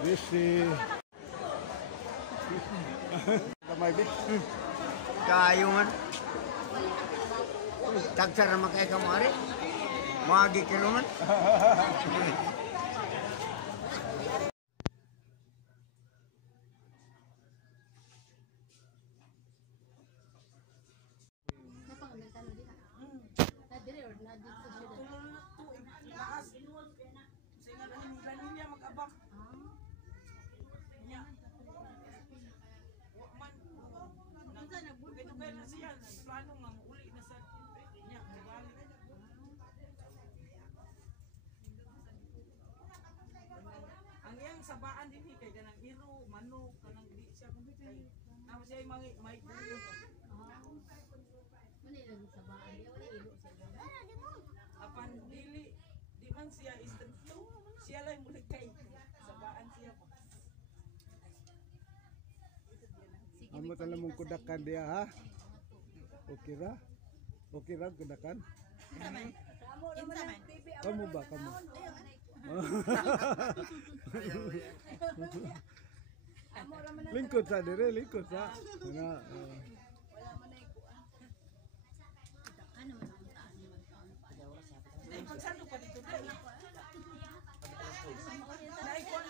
Busy. Kamay bit. Kayo man. Tagsar naman kayo kamari. Magi ka naman. Ang iyang sabaan din kay kanang iro, manok, kanang di siya kumpay. Tapos siya may bulo. Manila sabaan, di wala iro siya. Apan dili di man siya istrikto. Siya lang muli kay sabaan siya pa. Amo tala mong kudakan dia ha. Okay ra? Okay ra kudakan? Kamu ba kamu? Lingkod sa dire, lingkod sa. Nga. Ano man ang taan naman taon pa. Dahil pagsando pa dito dahil. Dahil ko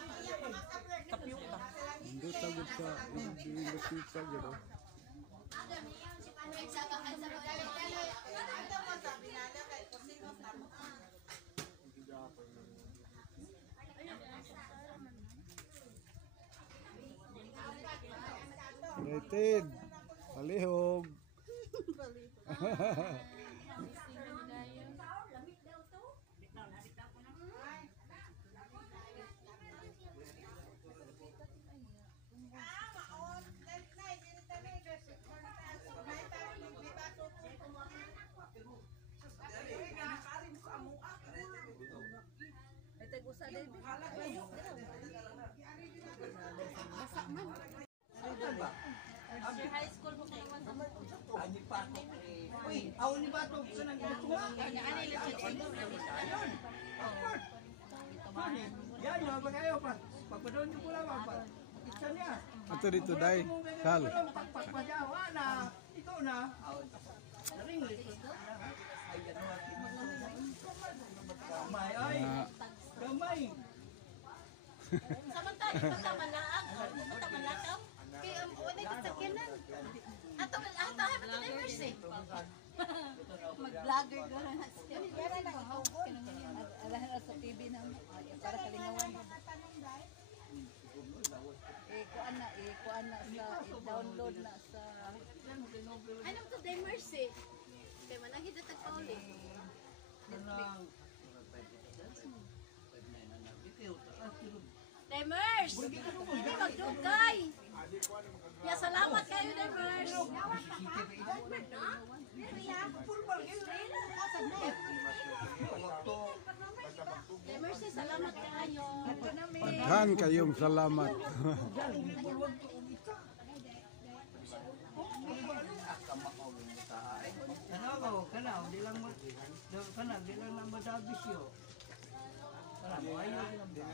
tapioca. Hindi sagot sa hindi nakita gano. United, palihog. High school mo kayo man. Ani pa ako. Uy, aw ni ba to sa nang gituwa? Ani lang siya dito. Yan, no, ba kayo pa? Pagpadon ko lang pa. Isa niya. Ato dito dai. Sal. Pagpadawa na. Ikaw na. Ring Gamay ay. Gamay. Samantala ito malaag. Ito malakaw. Kaya wala kasakyanan. Ato habi to mercy. Mag-vlogger ka na siya. Alahan sa TV na para kalingawan. Kuan na sa download na sa Ano to day mercy? Kaya manahid na tagpauli. Demers! Hindi magdugay! Ya, salamat kayo, Demers! Demers, salamat kayo! Daghan kayong salamat. Kana, di lang na madabisyo. Kana, ayaw lang ba?